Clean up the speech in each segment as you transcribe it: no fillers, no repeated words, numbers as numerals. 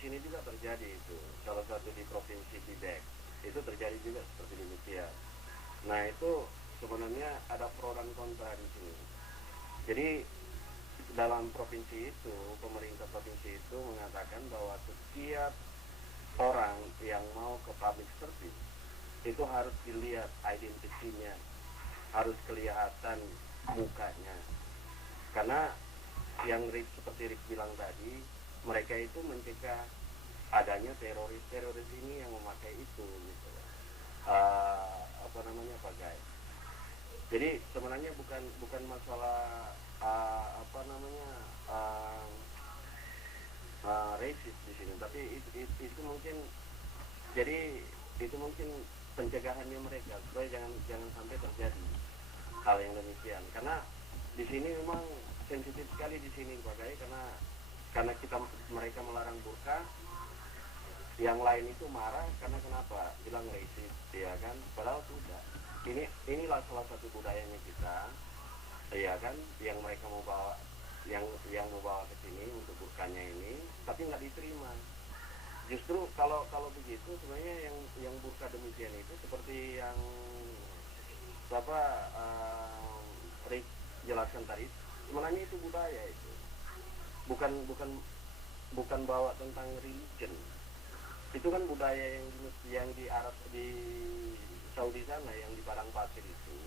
sini juga terjadi itu, salah satu di provinsi Tibet itu terjadi juga seperti demikian. Nah itu sebenarnya ada pro dan kontra di sini. Jadi dalam provinsi itu, pemerintah provinsi itu mengatakan bahwa setiap orang yang mau ke public service itu harus dilihat identitinya, harus kelihatan mukanya. Karena yang seperti Rick bilang tadi, mereka itu mencegah adanya teroris ini yang memakai itu gitu. Apa namanya Pak Guys? Jadi sebenarnya bukan masalah apa namanya racist di sini, tapi itu mungkin, jadi itu mungkin pencegahannya mereka supaya jangan sampai terjadi hal yang demikian. Karena di sini memang sensitif sekali di sini Pak Gai, karena mereka melarang burka, yang lain itu marah karena kenapa? Bilang racist, ya kan? Padahal tidak. Inilah salah satu budayanya kita, ya kan? Yang mereka mau bawa, yang mau bawa ke sini untuk burkanya ini, tapi nggak diterima. Justru kalau begitu sebenarnya yang burka demikian itu seperti yang Bapak Rick jelaskan tadi, sebenarnya itu budaya itu. Bukan bawa tentang religion. Itu kan budaya yang di Arab, di Saudi sana, yang di padang pasir itu,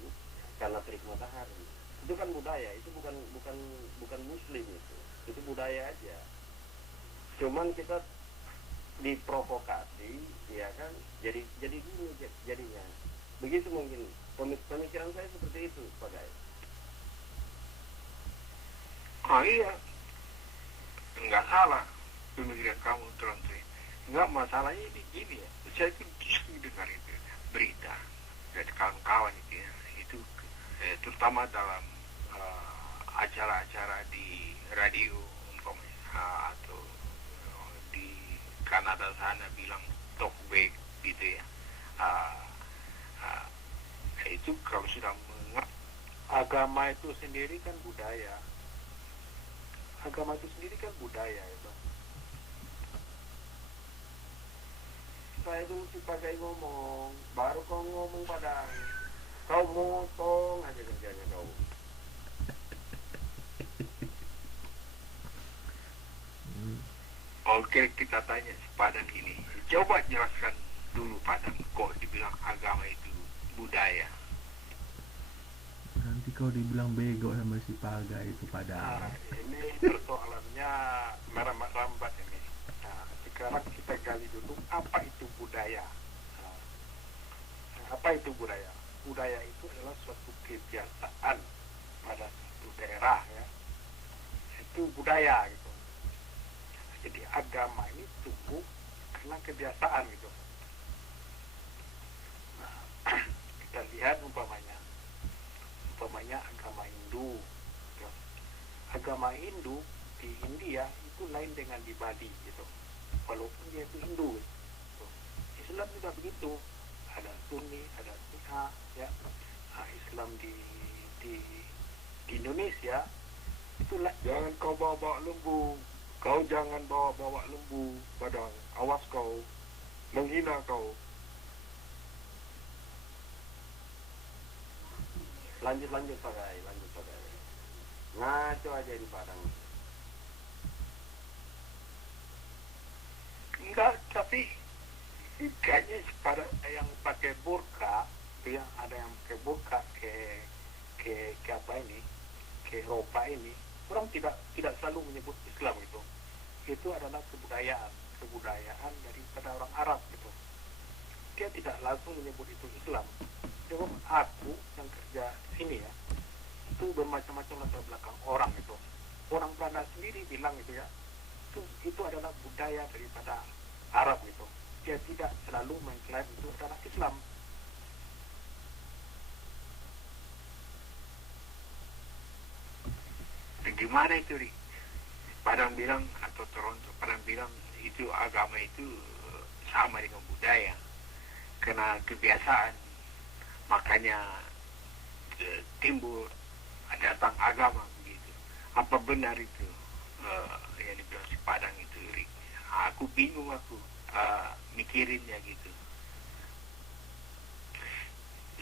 karena terik matahari. Itu kan budaya, itu bukan muslim itu budaya aja. Cuman kita diprovokasi, ya kan, jadi gini jadinya. Begitu mungkin pemikiran saya seperti itu Pak Gai. Iya, nggak salah pemikiran kamu Tronte. Nggak, masalahnya ini gini ya, saya itu dengar itu berita dari kawan-kawan itu ya, itu terutama dalam acara-acara di radio atau di Kanada sana bilang talkback gitu ya. Itu kalau sudah agama itu sendiri kan budaya. Agama itu sendiri kan budaya itu. Saya dulu dipakai ngomong, baru kau ngomong padang, kau motong aja kerjanya kau. Oke, kita tanya si Padang ini. Coba jelaskan dulu Padang, kok dibilang agama itu budaya? Nanti kau dibilang bego sama si Paga itu Padang. Ini persoalannya merambat ini. Nah, sekarang kita gali dulu apa itu budaya. Apa itu budaya? Budaya itu adalah suatu kebiasaan pada suatu daerah ya. Itu budaya gitu. Jadi agama ini tumbuh karena kebiasaan gitu. Nah, kita lihat umpamanya agama Hindu. Gitu. Agama Hindu di India itu lain dengan di Bali gitu. Walaupun dia itu Hindu. Gitu. Islam juga begitu. Ada Sunni, ada Syiah, ya. Nah, Islam di Indonesia itulah, jangan kau bawa lembu. Kau jangan bawa lembu, Padang. Awas kau, menghina kau. Lanjut Pak Gai. Ngaco aja di Padang. Enggak, tapi kayaknya pada yang pakai burka, yang ada yang pakai burka ke apa ini, ke Eropa ini, orang tidak selalu menyebut Islam itu. Itu adalah kebudayaan daripada orang Arab gitu. Dia tidak langsung menyebut itu Islam. Coba aku yang kerja sini ya, itu bermacam-macam latar belakang orang itu. Orang Belanda sendiri bilang gitu ya, itu adalah budaya daripada Arab gitu. Dia tidak selalu mengklaim itu adalah Islam. Gimana itu, Ri? Padang bilang, atau Toronto, Padang bilang itu agama itu sama dengan budaya. Karena kebiasaan, makanya timbul datang agama begitu. Apa benar itu yang dibilang si Padang itu, Ri? Aku aku bingung aku mikirinnya gitu.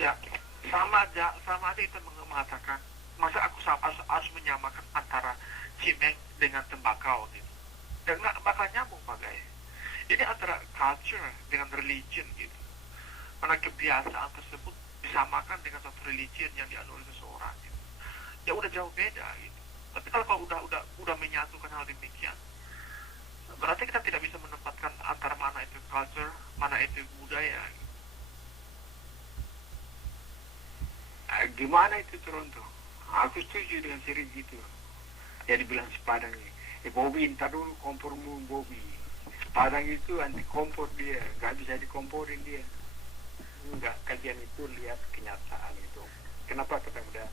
Ya, sama aja itu mengatakan masa aku harus menyamakan antara cimeng dengan tembakau gitu. Dan nggak bakal nyambung Pak Gaya. Ini antara culture dengan religion gitu. Mana kebiasaan tersebut disamakan dengan suatu religion yang dianut oleh seseorang gitu. Ya udah jauh beda gitu. Tapi kalau udah menyatukan hal demikian, berarti kita tidak bisa menempatkan antara mana itu culture, mana itu budaya gitu. Gimana itu Toronto? Aku setuju dengan seri gitu. Ya dibilang si Padang ini. Bobby, ntar dulu kompormu Bobby. Padang itu anti kompor dia, nggak bisa dikomporin dia. Enggak, kalian itu lihat kenyataan itu. Kenapa kita udah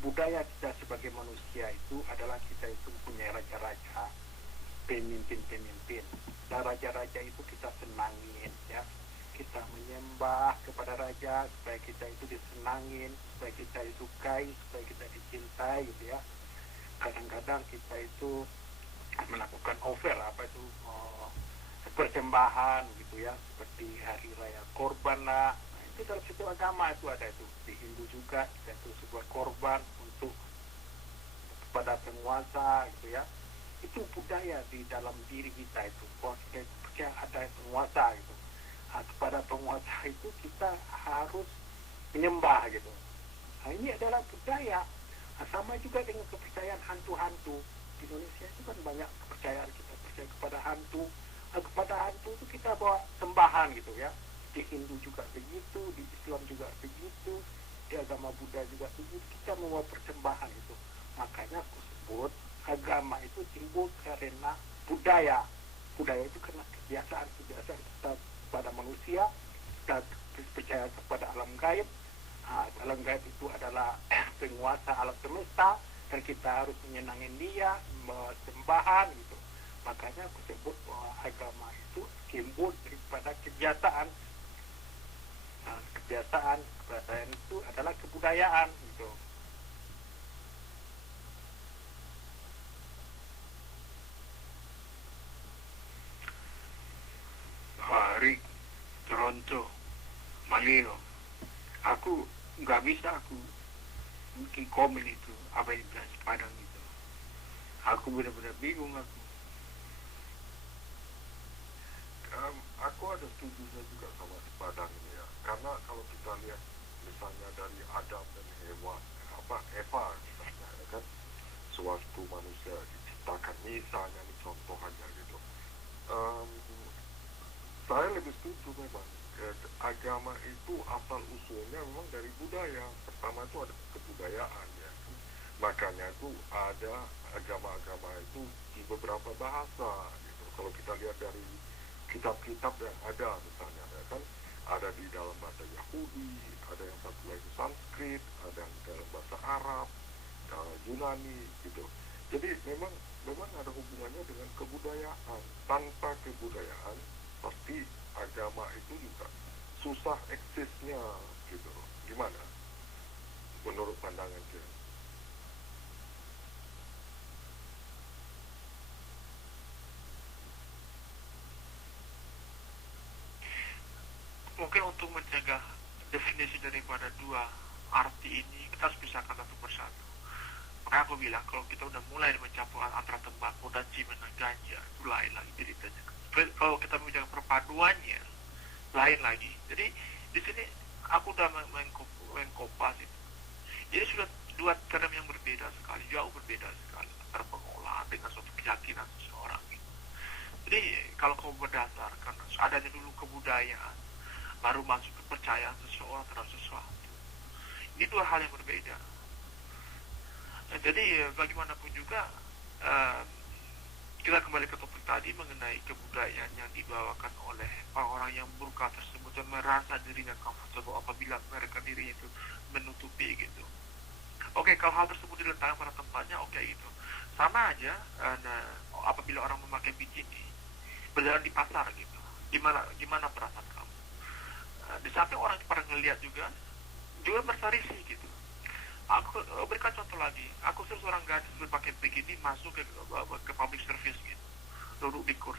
budaya kita sebagai manusia itu adalah kita itu punya raja-raja, pemimpin-pemimpin. Dan raja-raja itu kita senangin ya. Kita menyembah kepada raja supaya kita itu disenangin, supaya kita disukai, supaya kita dicintai gitu ya. Kadang-kadang kita itu melakukan over persembahan gitu ya, seperti hari raya korban lah. Nah, itu dalam setiap agama itu ada itu. Di Hindu juga kita itu sebuah korban untuk kepada penguasa gitu ya. Itu budaya di dalam diri kita itu. Bahwa kita percaya ada penguasa gitu. Nah, kepada penguasa itu kita harus menyembah gitu. Nah, ini adalah budaya. Nah, sama juga dengan kepercayaan hantu-hantu. Di Indonesia itu kan banyak kepercayaan, kita percaya kepada hantu. Nah, kepada hantu itu kita bawa sembahan gitu ya. Di Hindu juga begitu, di Islam juga begitu, di agama Buddha juga begitu. Kita membawa persembahan itu. Makanya aku sebut agama itu timbul karena budaya. Budaya itu karena kebiasaan kita pada manusia, kita percaya kepada alam gaib. Alam gaib itu adalah penguasa alam semesta, dan kita harus menyenangin dia, sembahan gitu. Makanya aku sebut bahwa agama itu timbul daripada kebiasaan. Nah, kebiasaan itu adalah kebudayaan gitu. Hari Toronto, Malino, aku nggak bisa aku bikin komen itu apa yang bilang Padang itu. Aku benar-benar bingung aku. Aku ada setujunya juga sama si Padang ini ya, karena kalau kita lihat misalnya dari Adam dan Eva misalnya ya kan, sewaktu manusia diciptakan misalnya nih contohannya gitu. Saya lebih setuju memang agama itu asal usulnya memang dari budaya. Pertama itu ada kebudayaan ya, makanya itu ada agama-agama itu di beberapa bahasa gitu. Kalau kita lihat dari kitab-kitab yang ada misalnya ya kan, ada di dalam bahasa Yahudi, ada yang satu lagi Sanskrit, ada yang dalam bahasa Arab, Yunani gitu. Jadi memang ada hubungannya dengan kebudayaan. Tanpa kebudayaan pasti agama itu juga susah eksisnya gitu. Gimana menurut pandangan dia? Mungkin untuk mencegah definisi daripada dua arti ini, kita harus pisahkan satu persatu. Makanya aku bilang kalau kita udah mulai mencampur antara tembakau dan cimeng dan ganja, itu lain lagi ceritanya. Kalau kita bicara perpaduannya, lain lagi. Jadi di sini aku udah mengkopas itu. Jadi sudah dua term yang berbeda sekali, jauh berbeda sekali antara pengolahan dengan suatu keyakinan seseorang. Jadi kalau kau berdasarkan adanya dulu kebudayaan, baru masuk kepercayaan seseorang terhadap sesuatu, ini dua hal yang berbeda. Nah, jadi bagaimanapun juga kita kembali ke topik tadi mengenai kebudayaan yang dibawakan oleh orang-orang yang burka tersebut dan merasa dirinya comfortable apabila mereka dirinya itu menutupi gitu. Oke, kalau hal tersebut diletakkan pada tempatnya, oke gitu. Sama aja, apabila orang memakai bikini berjalan di pasar gitu, gimana perasaan kamu? Di samping orang pada ngelihat juga merasa risih gitu. Aku berikan contoh lagi. Aku suruh seorang gadis berpakaian begini masuk ke public service gitu, duduk di kursi